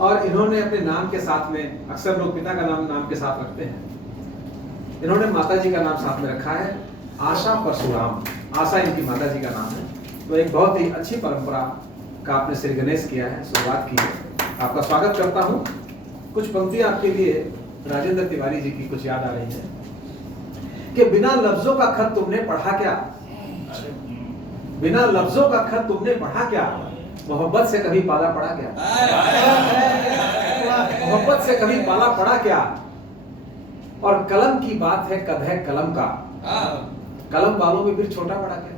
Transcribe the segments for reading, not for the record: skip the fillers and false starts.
और इन्होंने अपने नाम के साथ में, अक्सर लोग पिता का नाम के साथ रखते हैं, इन्होंने माता जी का नाम साथ में रखा है, आशा परशुराम। आशा इनकी माता जी का नाम है। तो एक बहुत ही अच्छी परंपरा का आपने श्री गणेश किया है, शुरुआत की है। आपका स्वागत करता हूँ। कुछ पंक्तियां आपके लिए राजेंद्र तिवारी जी की कुछ याद आ रही है कि बिना लफ्जों का खत तुमने पढ़ा क्या, बिना लफ्जों का खत तुमने पढ़ा क्या, मोहब्बत से कभी पाला पड़ा क्या, मोहब्बत से कभी पाला पड़ा क्या, और कलम की बात है कद है कलम का, कलम वालों में फिर छोटा बड़ा क्या,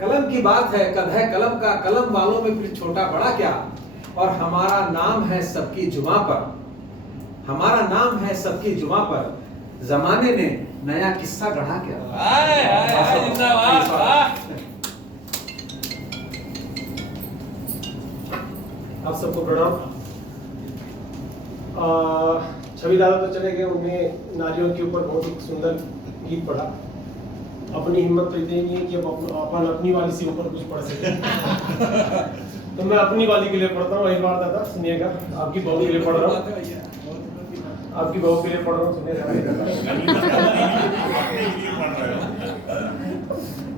कलम की बात है कद है कलम का, कलम वालों में फिर छोटा बड़ा क्या, और हमारा नाम है सबकी जुमा पर, हमारा नाम है सबकी जुमा पर, जमाने ने नया किस्सा गढ़ा क्या। आप सबको प्रणाम। छवि दादा तो चले गए, उन्होंने नारियों के ऊपर बहुत ही सुंदर गीत पढ़ा। अपनी हिम्मत तो इतनी नहीं है कि अपन अपनी वाली से ऊपर कुछ पढ़ सके। तो मैं अपनी वाली के लिए पढ़ता हूँ। एक बार दादा सुनिएगा, आपकी बहू के लिए पढ़ रहा हूँ, आपकी बहू के लिए पढ़ रहा हूँ, सुनिएगा।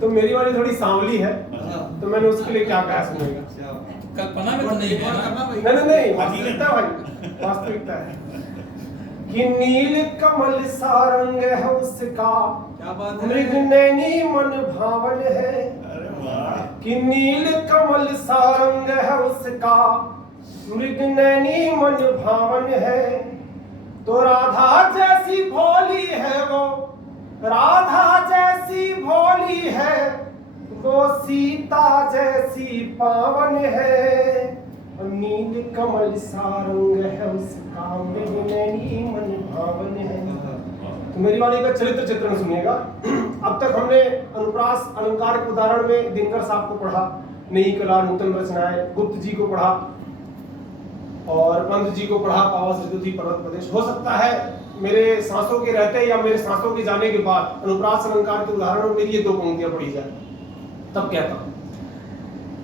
तो मेरी वाली थोड़ी सांवली है, तो मैंने उसके लिए क्या कहा सुनिएगा। कल्पना में तो नहीं है, नहीं वास्तविकता भाई, वास्तविकता है कि नील कमल सा रंग है उसका, मृग नैनी मन भावन है, कि नील कमल सा रंग है उसका, मृग नैनी मन भावन है, तो राधा जैसी भोली है वो, राधा जैसी भोली है वो, सीता जैसी पावन है, नील कमल सा रंग है उसका, मृग नैनी मन भावन है। तो मेरी वाली का चरित्र चित्रण सुनिएगा। अब तक हमने अनुप्रास अलंकार के उदाहरण में दिनकर साहब को पढ़ा, नई कला नूतन रचनाएं, गुप्त जी को पढ़ा और पंत जी को पढ़ा, पावस ऋतुधि पर्वत प्रदेश। हो सकता है मेरे सांसों के रहते या मेरे सांसों के जाने के बाद अनुप्रास अलंकार के उदाहरण में मेरी ये दो पंक्तियां पढ़ी जाए, तब कहता हूं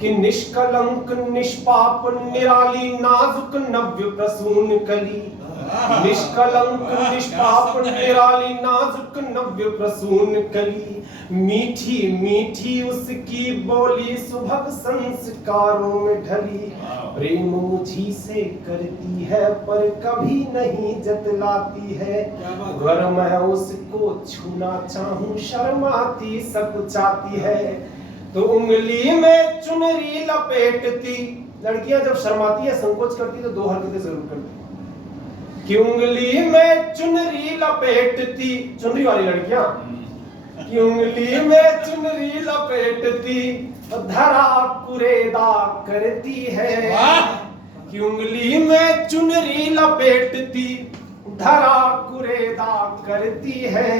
कि निष्कलंक निष्पाप निराली नाजुक नव्य प्रसून कली, निष्कलंक निष्पाप निराली नाजुक नव्य प्रसून कली, मीठी मीठी उसकी बोली सुभग संस्कारों में ढली, प्रेम मुझी से करती है पर कभी नहीं जतलाती है, अगर मैं उसको छूना चाहूं शर्माती सकुचाती है, तो उंगली में चुनरी लपेटती, लड़कियां जब शर्माती है संकोच करती तो दो हरकतें जरूर करती, कि उंगली में चुनरी लपेटती, चुनरी वाली लड़कियां, कि उंगली में चुनरी लपेटती धरा कुरेदा करती है, कि उंगली में चुनरी लपेटती धरा कुरेदा करती है,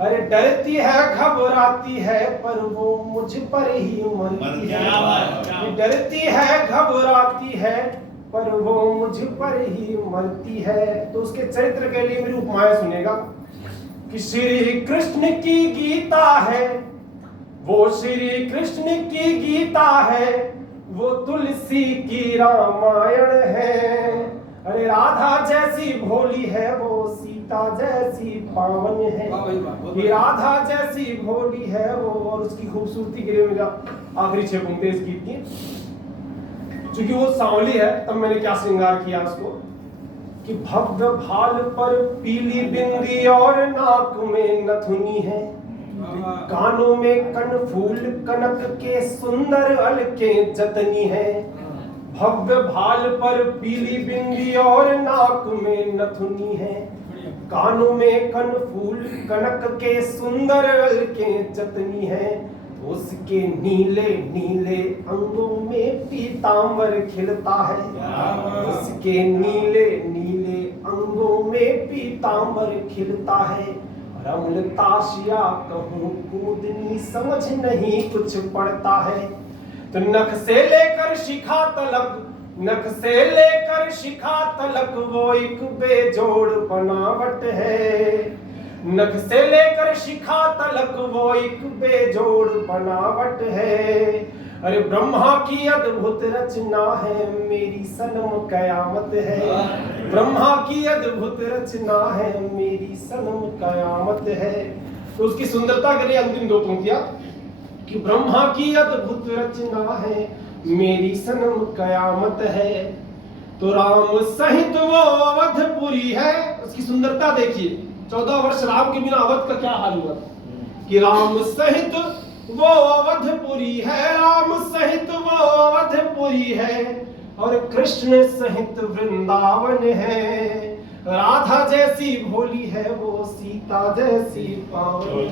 अरे डरती है घबराती है पर वो मुझ पर ही मरती है, डरती है घबराती है पर वो मुझ पर ही मरती है। तो उसके चरित्र के लिए मेरी उपमाएं सुनेगा कि श्री कृष्ण की गीता है वो, श्री कृष्ण की गीता है वो, तुलसी की रामायण है, अरे राधा जैसी भोली है वो, सीता जैसी पावन है, ये राधा जैसी भोली है वो। और उसकी खूबसूरती के लिए मेरा आखिरी 6 पंक्तियां इस गीत की, चूंकि वो सांवली है तब मैंने क्या श्रृंगार किया उसको, कि भव्य भाल पर पीली बिंदी और नाक में नथुनी है, कानों में कनफूल कनक के सुंदर अलके जतनी है, भव्य भाल पर पीली बिंदी और नाक में नथुनी है, कानों में कनफूल कनक के सुंदर अलके जतनी है, उसके नीले नीले अंगों में पीतांबर खिलता है, उसके नीले नीले अंगों में पीतांबर खिलता है, रमलताशिया कहूँ कूदनी समझ नहीं कुछ पड़ता है, तो नख से लेकर शिखा तलक, नख से लेकर शिखा तलक वो एक बेजोड़ बनावट है, नख से लेकर शिखा तलक वो एक बेजोड़ बनावट है, अरे ब्रह्मा की अद्भुत रचना है, मेरी सनम कयामत है। ब्रह्मा की अद्भुत रचना है, मेरी सनम कयामत है। तो उसकी सुंदरता के लिए अंतिम दो पंक्तियां कि ब्रह्मा की अद्भुत रचना है, मेरी सनम कयामत है। तो राम सहित वो अवधपुरी है। उसकी सुंदरता देखिए, 14 वर्ष राम के बिना अवध का क्या हाल हुआ कि राम सहित वो अवधपुरी है, राम सहित वो अवधपुरी है, और कृष्ण सहित वृंदावन है। राधा जैसी भोली है वो, सीता जैसी पावन।